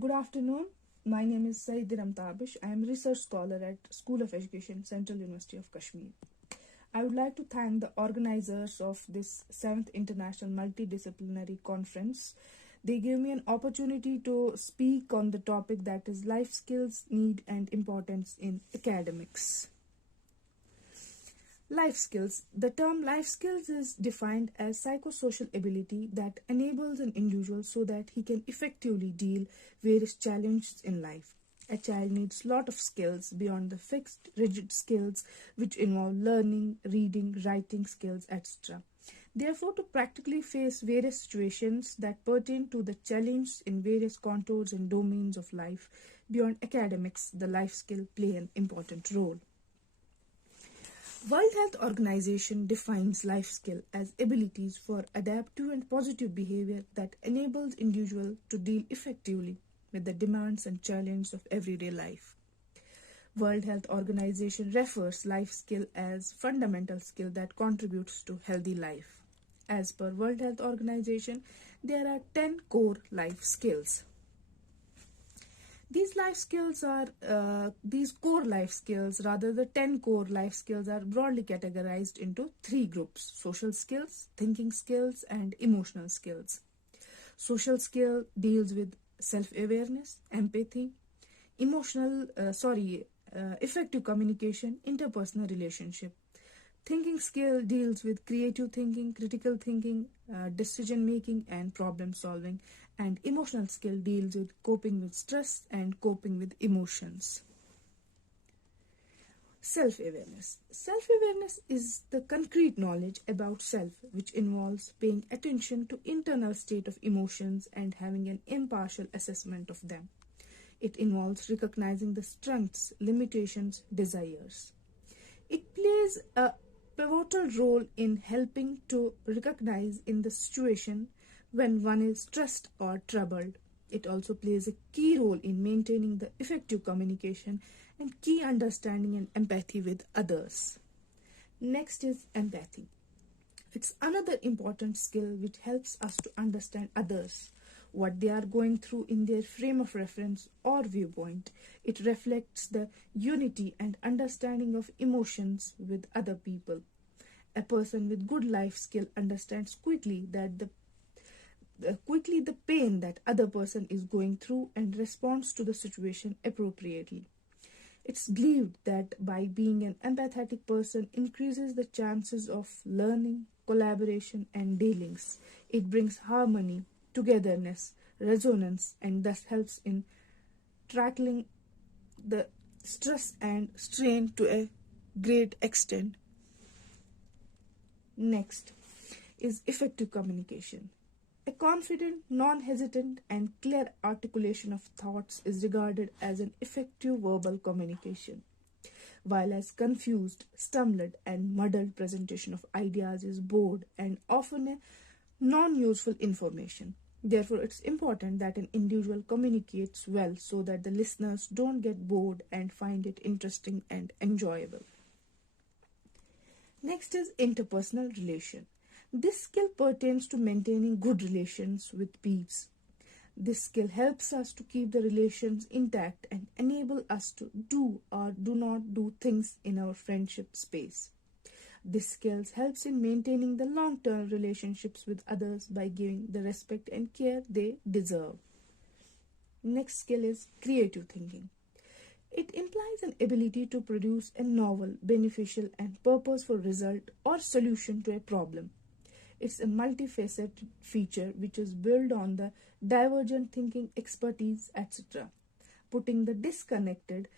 Good afternoon. My name is Syed Tabish. I am a research scholar at School of Education, Central University of Kashmir. I would like to thank the organizers of this 7th International Multidisciplinary Conference. They gave me an opportunity to speak on the topic that is life skills, need and importance in academics. Life skills. The term life skills is defined as psychosocial ability that enables an individual so that he can effectively deal various challenges in life. A child needs lot of skills beyond the fixed, rigid skills which involve learning, reading, writing skills, etc. Therefore, to practically face various situations that pertain to the challenge in various contours and domains of life beyond academics, the life skill play an important role. World Health Organization defines life skill as abilities for adaptive and positive behavior that enables individual to deal effectively with the demands and challenges of everyday life. World Health Organization refers life skill as fundamental skill that contributes to healthy life. As per World Health Organization, there are 10 core life skills. These core life skills, rather the 10 core life skills, are broadly categorized into 3 groups: social skills, thinking skills, and emotional skills. Social skill deals with self-awareness, empathy, effective communication, interpersonal relationship. Thinking skill deals with creative thinking, critical thinking, decision making, and problem solving. And emotional skill deals with coping with stress and coping with emotions. Self-awareness. Self-awareness is the concrete knowledge about self, which involves paying attention to internal state of emotions and having an impartial assessment of them. It involves recognizing the strengths, limitations, desires. It plays a pivotal role in helping to recognize in the situation when one is stressed or troubled. It also plays a key role in maintaining the effective communication and key understanding and empathy with others. Next is empathy. It's another important skill which helps us to understand others, what they are going through in their frame of reference or viewpoint. It reflects the unity and understanding of emotions with other people. A person with good life skill understands quickly the pain that other person is going through and responds to the situation appropriately. It's believed that by being an empathetic person increases the chances of learning, collaboration, and dealings. It brings harmony, togetherness, resonance, and thus helps in tackling the stress and strain to a great extent. Next is effective communication. A confident, non-hesitant, and clear articulation of thoughts is regarded as an effective verbal communication, while as confused, stumbled, and muddled presentation of ideas is bored and often a non-useful information. Therefore, it's important that an individual communicates well so that the listeners don't get bored and find it interesting and enjoyable. Next is interpersonal relation. This skill pertains to maintaining good relations with peers. This skill helps us to keep the relations intact and enable us to do or do not do things in our friendship space. This skill helps in maintaining the long-term relationships with others by giving the respect and care they deserve. Next skill is creative thinking. It implies an ability to produce a novel, beneficial, and purposeful result or solution to a problem. It's a multifaceted feature which is built on the divergent thinking expertise, etc. Putting the disconnected,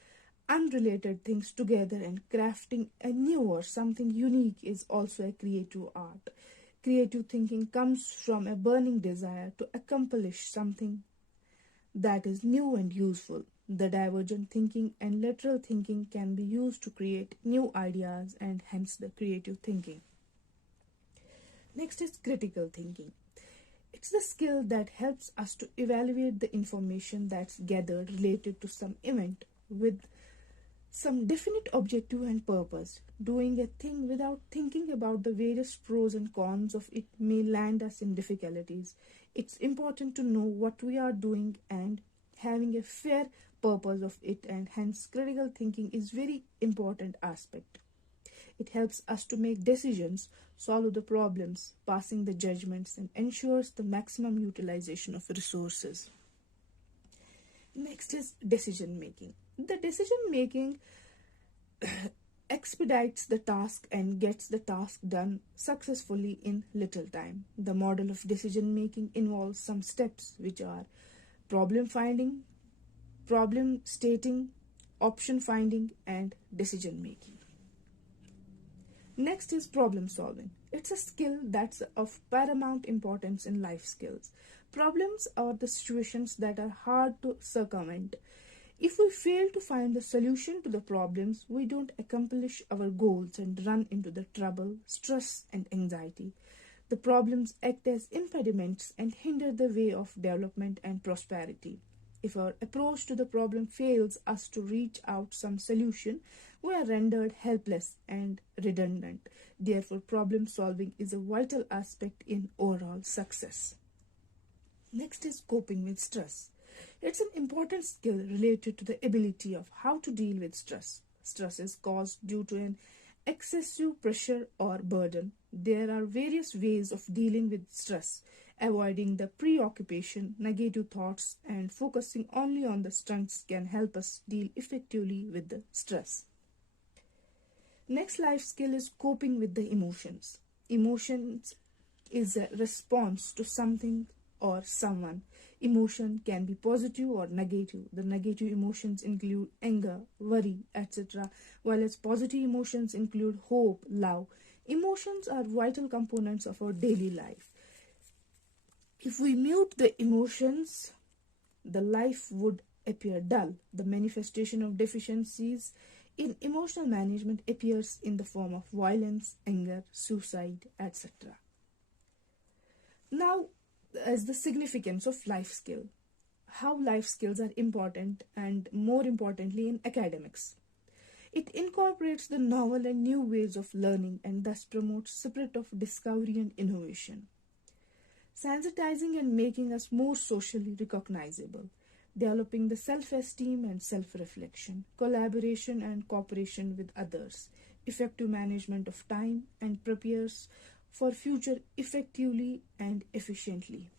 unrelated things together and crafting a new or something unique is also a creative art. Creative thinking comes from a burning desire to accomplish something that is new and useful. The divergent thinking and lateral thinking can be used to create new ideas and hence the creative thinking. Next is critical thinking. It's the skill that helps us to evaluate the information that's gathered related to some event with some definite objective and purpose. Doing a thing without thinking about the various pros and cons of it may land us in difficulties. It's important to know what we are doing and having a fair purpose of it, and hence critical thinking is very important aspect. It helps us to make decisions, solve the problems, passing the judgments, and ensures the maximum utilization of resources. Next is decision making. The decision making expedites the task and gets the task done successfully in little time. The model of decision making involves some steps which are problem finding, problem stating, option finding, and decision making. Next is problem solving. It's a skill that's of paramount importance in life skills. Problems are the situations that are hard to circumvent. If we fail to find the solution to the problems, we don't accomplish our goals and run into the trouble, stress, and anxiety. The problems act as impediments and hinder the way of development and prosperity. If our approach to the problem fails us to reach out some solution, we are rendered helpless and redundant. Therefore, problem solving is a vital aspect in overall success. Next is coping with stress. It's an important skill related to the ability of how to deal with stress. Stress is caused due to an excessive pressure or burden. There are various ways of dealing with stress. Avoiding the preoccupation, negative thoughts, and focusing only on the strengths can help us deal effectively with the stress. Next life skill is coping with the emotions. Emotions is a response to something or someone. Emotion can be positive or negative. The negative emotions include anger, worry, etc., while as positive emotions include hope, love. Emotions are vital components of our daily life. If we mute the emotions, the life would appear dull. The manifestation of deficiencies in emotional management appears in the form of violence, anger, suicide, etc. Now, as the significance of life skill, how life skills are important, and more importantly in academics. It incorporates the novel and new ways of learning and thus promotes spirit of discovery and innovation, sensitizing and making us more socially recognizable, developing the self-esteem and self-reflection, collaboration and cooperation with others, effective management of time, and prepares for future effectively and efficiently.